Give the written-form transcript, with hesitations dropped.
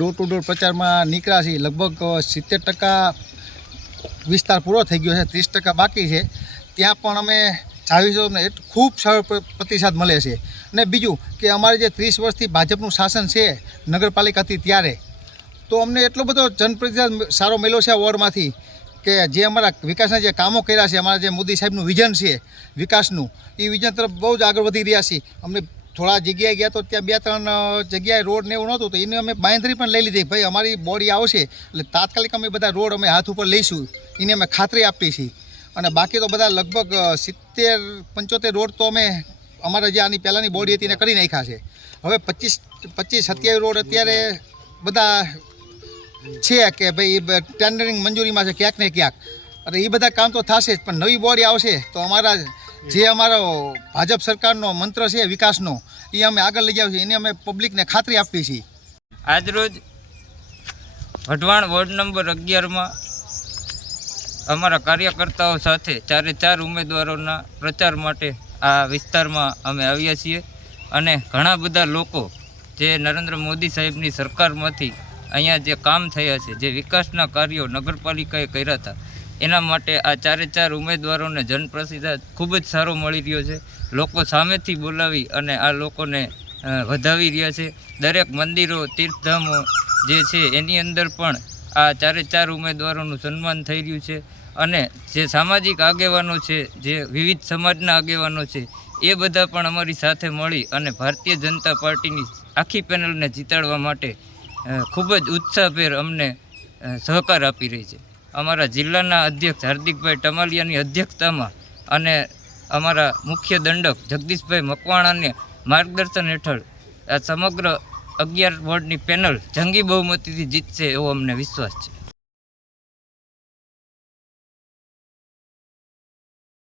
Door to door પ્રચારમાં નીકળ્યા છીએ. લગભગ 70% વિસ્તાર પૂરો થઈ ગયો છે, 30% બાકી છે. ત્યાં પણ અમે જાવીશોને ખૂબ સારો પ્રતિસાદ મળે છે. અને બીજું કે અમારે જે 30 વર્ષથી ભાજપનું શાસન છે નગરપાલિકાથી, ત્યારે તો અમને એટલો બધો જનપ્રતિસાદ સારો મળ્યો છે આ વોર્ડમાંથી કે જે અમારા વિકાસના જે કામો કર્યા છે, અમારા જે મોદી સાહેબનું વિઝન છે વિકાસનું, એ વિઝન તરફ બહુ જ આગળ વધી રહ્યા છીએ. અમને થોડા જગ્યાએ ગયા તો ત્યાં 2-3 જગ્યાએ રોડ ને એવું નહોતું, તો એને અમે બાંયધરી પણ લઈ લીધી. ભાઈ અમારી બોડી આવશે એટલે તાત્કાલિક અમે બધા રોડ અમે હાથ ઉપર લઈશું, એને અમે ખાતરી આપી છીએ. અને બાકી તો બધા લગભગ 70-75 રોડ તો અમે અમારા જે આની પહેલાંની બોડી હતી એને કરી નાખ્યા છે. હવે 25-27 રોડ અત્યારે બધા છે કે ભાઈ ટેન્ડરિંગ મંજૂરીમાં છે ક્યાંક ને ક્યાંક. અને એ બધા કામ તો થશે જ, પણ નવી બોડી આવશે તો અમારા જે અમારો ભાજપ સરકારનો મંત્ર છે વિકાસનો, એ અમે આગળ લઈ જાવ છીએ, એને અમે પબ્લિકને ખાતરી આપીએ છીએ. આજરોજ વઢવાણ વોર્ડ નંબર 11માં અમારા કાર્યકર્તાઓ સાથે 4 ઉમેદવારોના પ્રચાર માટે આ વિસ્તારમાં અમે આવ્યા છીએ. અને ઘણા બધા લોકો જે નરેન્દ્ર મોદી સાહેબની સરકારમાંથી અહીંયા જે કામ થયા છે, જે વિકાસના કાર્યો નગરપાલિકાએ કર્યા હતા, એના માટે આ 4 ઉમેદવારોને જનપ્રતિસાદ ખૂબ જ સારો મળી રહ્યો છે. લોકો સામેથી બોલાવી અને આ લોકોને વધાવી રહ્યા છે. દરેક મંદિરો, તીર્થધામો જે છે એની અંદર પણ આ 4 ઉમેદવારોનું સન્માન થઈ રહ્યું છે. અને જે સામાજિક આગેવાનો છે, જે વિવિધ સમાજના આગેવાનો છે, એ બધા પણ અમારી સાથે મળી અને ભારતીય જનતા પાર્ટીની આખી પેનલને જીતાડવા માટે ખૂબ જ ઉત્સાહભેર અમને સહકાર આપી રહી છે. અમારા જિલ્લાના અધ્યક્ષ હાર્દિકભાઈ ટમાલિયાની અધ્યક્ષતામાં અને અમારા મુખ્ય દંડક જગદીશભાઈ મકવાણાને માર્ગદર્શન હેઠળ આ સમગ્ર 11 વોર્ડની પેનલ જંગી બહુમતીથી જીતશે એવો અમને વિશ્વાસ છે.